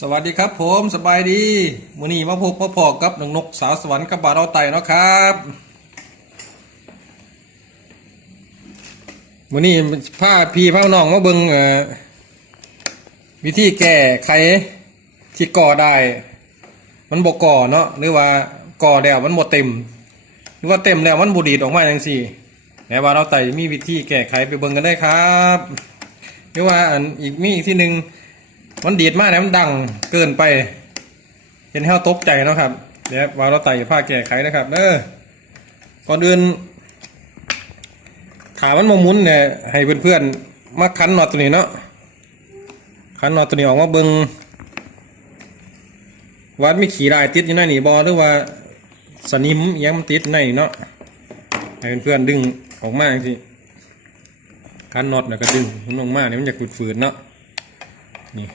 สวัสดีครับผมสบายดีมือนี้มาพบมาพอกับนางนกสาวสวรรค์กับบาเราไต่เนาะครับมือนี้ผ้าพีผ้าน้องมาเบิงวิธีแก้ไขที่ก่อได้ มันบ่ก่อเนาะหรือว่าก่อแล้วมันบ่เต็ม หรือว่าเต็มแล้วมันบ่ดีดออกมาจังซี่แต่ว่าเราไต่มีวิธีแก้ไขไปเบิงกันได้ครับ หรือว่าอันอีกมีอีกที่หนึ่ง มันดีดมากนะมันดังเกินไปเห็นให้เราตกใจเนาะครับเดี๋ยววาเราไต่ผ้าแก้ไขนะครับเออก่อนอื่นถามมันมามุนเนี่ยให้เพื่อนๆมาคันนอตตัวนี้เนาะคันนอตตัวนี้ออกมาเบิงวัดไมีขี่ลายติดอยู่ในนี่บอหรือว่าสนิมยังมันติดในเนาะให้เพื่อนๆดึงออกมาสิคันน็อตเนี่ยก็ดึงมันออกมาเนี่ยมันจะฝืดๆเนาะนี่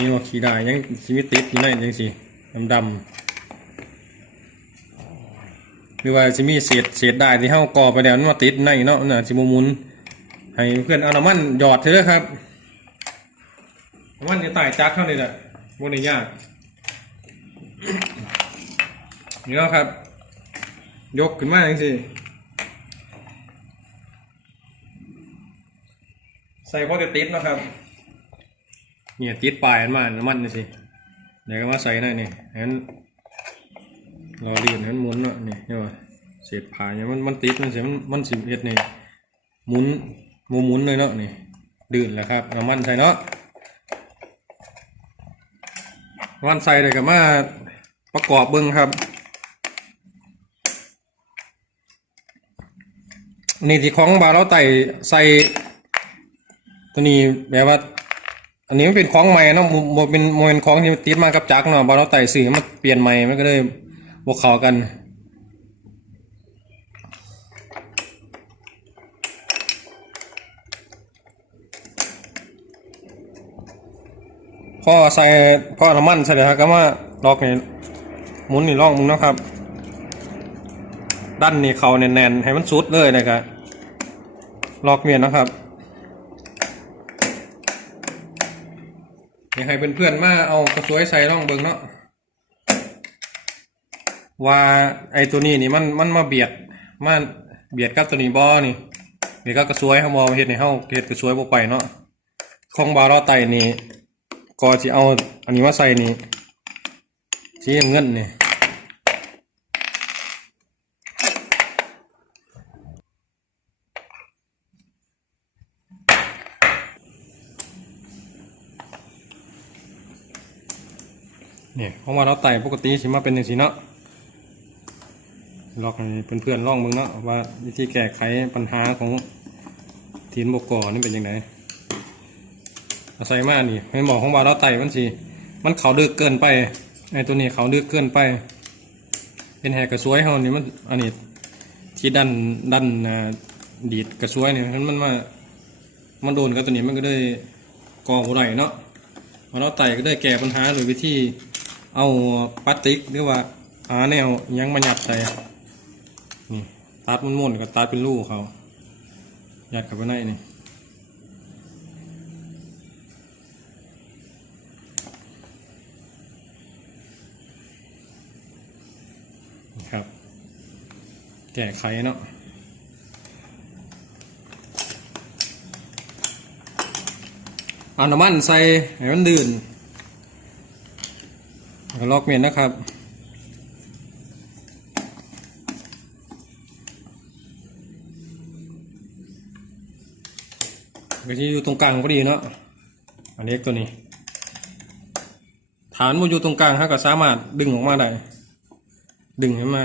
นี่ว่าขี่ได้ยังชีวิตติดอยู่ในยังสิดำดำหรือว่าจะมีเศษเศษได้ที่เฮาก่อไปแล้วมันมาติดในเนาะน่ะสิบหมุนให้เพื่อนเอาน้ำมันหยอดเถอะครับน้ำมันจะตายจักเท่านี้แหละบนนี้ยากนี่เนาะครับ ยกขึ้นมาจังสิใส่พอจะติดนะครับ เนี่ยติดปลายมันมาน้ำมันนี่สิเดี๋ยวก็มาใส่หน่อยนี่ให้นรอรีดให้นหมุนเนาะนี่เห็นป่ะเศษผายเนี่ยมันมันติดมันเสียมันมันสิบเฮ็ดนี่หมุนหมูหมุนเลยเนาะนี่ดื่นแหละครับน้ำมันใส่เนาะน้ำมันใส่เลยก็มาประกอบเบิ้งครับนี่ที่ของบาร์เราไต่ใส่ตัวนี้แบบว่า อันนี้มันเป็นของใหม่เนาะโมเป็นโมเป็นของที่ติดมากับจักรเนาะบาเราไต่สื่อมันเปลี่ยนใหม่มันก็เลยบวกเขากันพ่อใส่พ่อน้ำมันใส่เลยครับก็มาล็อกนี่หมุนนี่ล่องมึงนะครับ ด้านนี่เขาแน่นๆให้มันสุดเลยนะครับล็อกเมียนนะครับ อยาก ให้เพื่อนๆมาเอากระสวยใส่ร่องเบิงเนาะว่าไอ้ตัวนี้นี่มันมันมาเบียดมันเบียดกับตัวนี้บอนี่เบียดกับกระสวยเขามองเห็ดในเฮาเห็ดกระสวยบ่ไปเนาะของบาเราไตนี่ก็จะเอาอันนี้มาใส่นี่สีน้เงินนี่ เนี่ยของบาเราไต่ปกติสิมาเป็นอย่างสีเนาะลอกให้เพื่อนๆลองมึงเนาะว่าวิธีแก้ไขปัญหาของทีนบกกอนี่เป็นยังไงอาศัยมานี่ไม่บอกของบาเราไต่มันสิมันเขาดึกเกินไปไอ้ตัวนี้เขาดึกเกินไป เป็นแหกกระสวยเขานี่มันอันนี้ที่ดันดันดีดกระสวยเนี่ยมันมันมามันโดนกับตัวนี้มันก็ได้กอหัวไหลเนาะบาเราไต่ก็ได้แก้ปัญหาโดยวิธี เอาพลาสติกหรือว่าหาแนวยังมาหยัดใส่นี่ตัดมันม่วนกับตัดเป็นรูเขายัดเข้าไปในนี่ครับ แก้ไขเนาะเอาน้ำมันใส่ให้มันดื่น ล้วลอกเมียนนะครับ ก็จะอยู่ตรงกลางพอดีเนาะ อันนี้ตัวนี้ ฐานมันอยู่ตรงกลางฮะก็สามารถดึงออกมาได้ ดึงให้มา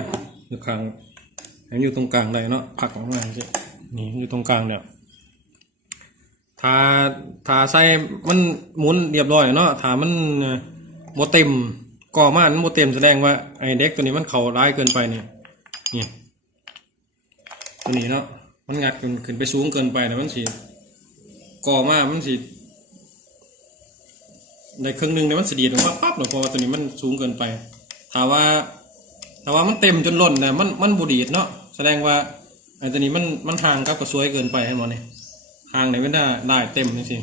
อยู่ข้างมันอยู่ตรงกลางได้เนาะผลักออกมาสินี่อยู่ตรงกลางเนี่ยถ้าถ้าใส่มันหมุนเรียบร้อยเนาะถ้ามันโมเต็ม ก่อมามันโมเต็มแสดงว่าไอ้เด็กตัวนี้มันเข่าร้ายเกินไปเนี่ยนี่ตัวนี้เนาะมันงัดขึ้นขึ้นไปสูงเกินไปแต่มันสิก่อมามันสิในครึ่งหนึ่งเนี่ยมันสีดีดออกมาปั๊บเนาะเพราะว่าตัวนี้มันสูงเกินไปถามว่าแต่ว่ามันเต็มจนล้นนะมันมันบูดีดเนาะแสดงว่าไอ้ตัวนี้มันมันห่างกับกระสวยเกินไปให้หมดเนี่ยห่างไหนไม่ได้ได้เต็มนี่สิ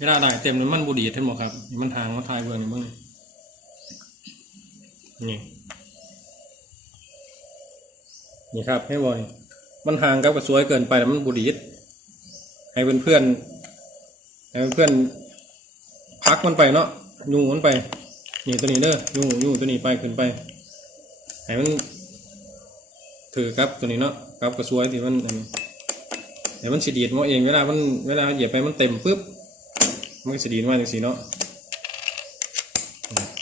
เวลาได้เต็มนั้นมันบูดีดเห็นบ่ครับมันทางมาทายเบิ่งนี่เบิ่งนี่นี่ครับให้บอยมันห่างกับกระสวยเกินไปแล้วมันบูดีให้เพื่อนให้เพื่อนพักมันไปเนาะยูมันไปนี่ตัวนี้เด้อยูยูตัวนี้ไปขึ้นไปให้มันถือกับตัวนี้เนาะกับกระสวยที่มันอันนี้เดียวมันสิดีดมันเองเวลามันเวลาเหยียบไปมันเต็มปุ๊บ มันก็จะดีมากจังสีเนาะ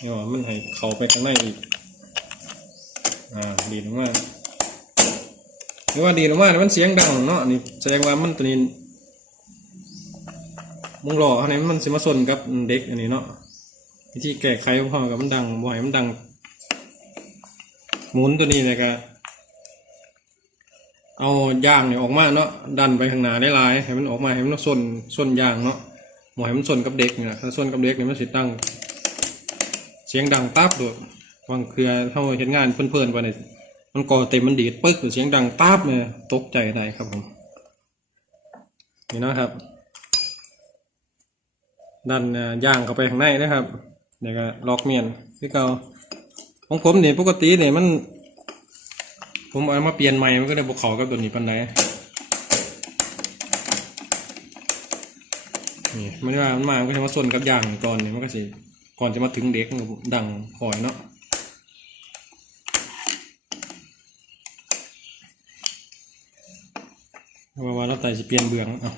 นี่ว่ามันให้เข้าไปข้างในอีก อ่า ดีมากหรือว่าดีมากมันเสียงดังเนาะนี่แสดงว่ามันตัวนี้มุงหล่ออันนี้มันสิมาสนกับเด็กอันนี้เนาะวิธีแก้ไขของเขากับมันดังบ่อยมันดัง หมุนตัวนี้เลยก็เอายางเนี่ยออกมาเนาะดันไปข้างหน้าได้ลายให้มันออกมาให้มันส้นส้นยางเนาะ หมอให้มันส่วนกับเด็กเนี่แหละถ้าส่วนกับเด็กเนี่ยมันสิตั้ง เสียงดังตับโดดวางเครือเท่าเห็นงานเพลินๆไปเนี่ยมันก่อเต็มมันดีดปึ๊กเสียงดังตับเนี่ยตกใจได้ครับผมนี่นะครับดันย่างเข้าไปข้างในนะครับเดี๋ยวก็ล็อกเมียนพี่เกาของผมเนี่ยปกติเนี่ยมัน ผมเอามาเปลี่ยนใหม่มันก็ได้บวกเขากับตัวนี้ปันไดนี่ มันว่ามันมามันก็จะมาส่วนกับอย่างก่อนเนี่ยมันก็สิก่อนจะมาถึงเด็กมันดังคอยเนาะว่าว่าเราไต่สิเปลี่ยนเบืองเอะ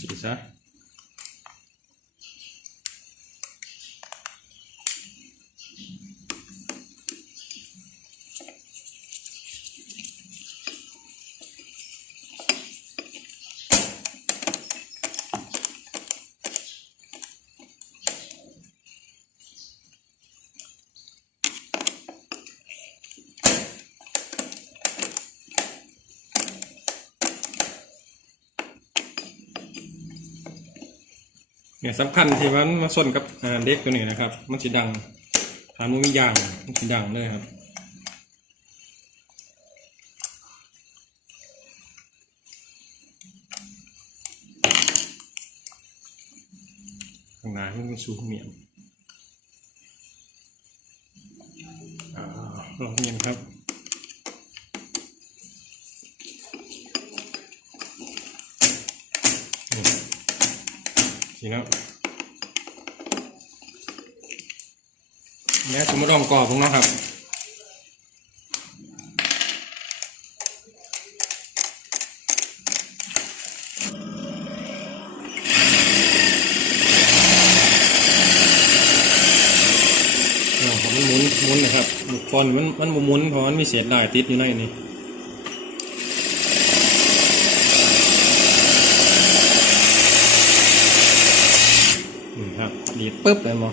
สีซะ เนี่ยสำคัญที่มันมาส่วนกับเด็กตัวนี้นะครับ มันสีดังฐานมันมียางมันสีดังเลยครับข้างหน้ามันเป็นสูงเมียนอ่าลองเมียนครับ สีเนาะเนี่ยสมมติองกรอบพวกเนาะครับอ๋อมันหมุนหมุนนะครับลูกฟอนมันมันหมุนเพราะมันมีเศษลายติดอยู่ในนี่นี่ครับดีด ปุ๊บเลยมั้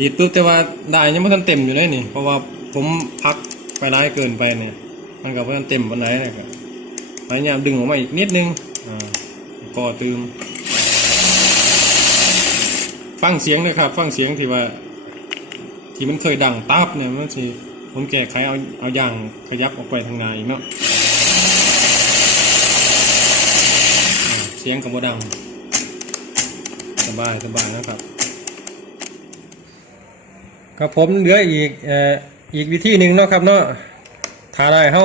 ดีดปุ๊บแต่ว่าได้ยังไม่ทันเต็มอยู่เลยนี่ เพราะว่าผมพักไปร้ายเกินไปเนี่ย มันก็ไม่ทันเต็มวันไหนนะครับพยายามดึงออกมาอีกนิดนึงอ่าก่อตืมฟังเสียงเลยครับ ฟังเสียงที่ว่า ที่มันเคยดังตับเนี่ยมันสิผมแก้ไขเอาเอาอย่างขยับออกไปทางในอีกเนาะเสียงกับโบดัง สบายสบายนะครับ ครับผมเหลืออีกเอ่ออีกวิธีหนึ่งเนาะครับเนาะถ้าได้เข้า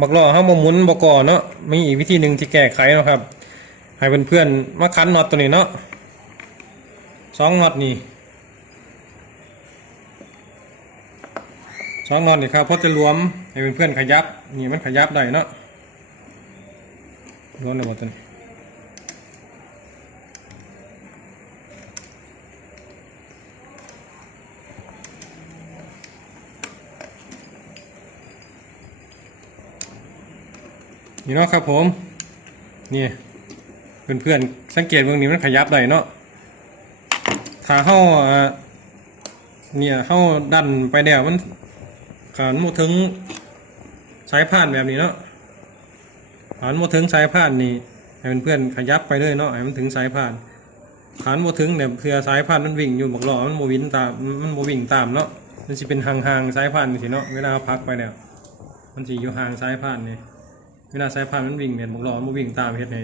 บักล้อเข้ามาหมุนบกอเนาะมีอีกวิธีหนึ่งที่แก้ไขเนาะครับ ให้เพื่อนๆมาคันน็อตตัวนี้เนาะสองน็อตนี่สองนอนนี่ครับเพราะจะรวมให้เพื่อนๆขยับนี่มันขยับได้เนาะรวมได้หมดตัวนี้ นี่เนาะครับผมนี่เพื่อนๆสังเกตเบื้องนี้มันขยับได้เนาะถ้าเข้าเนี่ยเข้าดันไปเดียวมันขานหมดถึงสายพานแบบนี้เนาะขานหมดถึงสายพานนี่ให้เพื่อนๆขยับไปเลยเนาะให้มันถึงสายพานขันโมถึงเนี่ยเพื่อสายพันมันวิ่งอยู่บอกล้อมันโมวิ่งตามมันโมวิ่งตามเนาะมันสิเป็นห่างๆสายพันสิเนาะเวลาพักไปเนี่ยมันสิอยู่ห่างสายพันนี่ เวลาสายพันมันวิ่งเนี่ยบอกล้อมันวิ่งตามเฮ็ดใน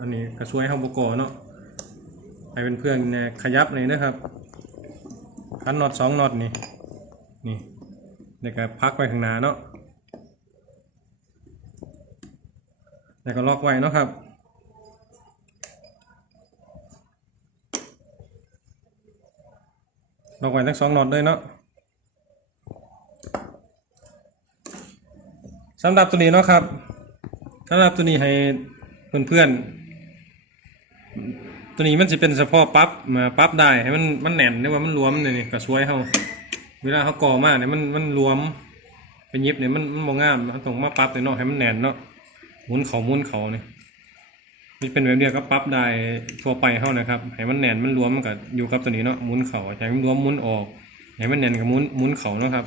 อันนี้ก็ช่วยให้บกอเนาะให้เป็นเพื่อนเนี่ยขยับเลยนะครับคันน็อตสองน็อตนี่นี่เดี๋ยวก็พักไปข้างหน้าเนาะแล้วก็ล็อกไว้เนาะครับล็อกไว้ทั้งสองน็อตเลยเนาะสำหรับตัวนี้เนาะครับ สำหรับตัวนี้ให้เพื่อนๆ ตัวนี้มันจะเป็นเฉพาะปั๊บมาปั๊บได้ให้มันมันแหน่นได้ว่ามันรวมเนี่ยนี่ก็ช่วยเขาเวลาเขาก่อมาเนี่ยมันมันรวมเป็นยิบเนี่ยมันมันมองงามเขาต้องมาปั๊บเนี่ยเนาะให้มันแหน่นเนาะหมุนเขาหมุนเขาเนี่ยมันเป็นแบบเดียวก็ปั๊บได้ทั่วไปเขานะครับให้มันแหน่นมันรวมมันก็อยู่กับตัวนี้เนาะหมุนเขาให้มันรวมหมุนออกให้มันแหน่นกับหมุนหมุนเขาเนาะครับ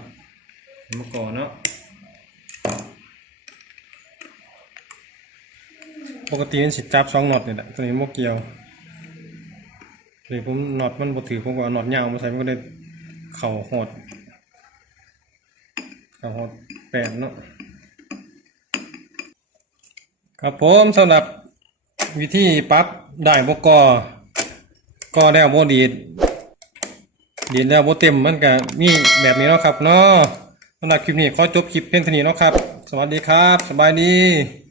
มาก่อเนาะ ปกติมันสิจับสองน็อตเนี่ยแหละตัวนี้โมเกียวเลยผมน็อตมันบ่ถือผมก็เอาน็อตยาวมาใส่มันก็ได้เข่าหดเข่าหดแปดเนาะครับผมสำหรับวิธีปั๊บได้บกอก็แล้วโบดีดดีดแล้วโบเต็มมันก็มีแบบนี้เนาะครับเนาะสำหรับคลิปนี้ขอจบคลิปเพียงเท่านี้เนาะครับ สวัสดีครับ สบายดี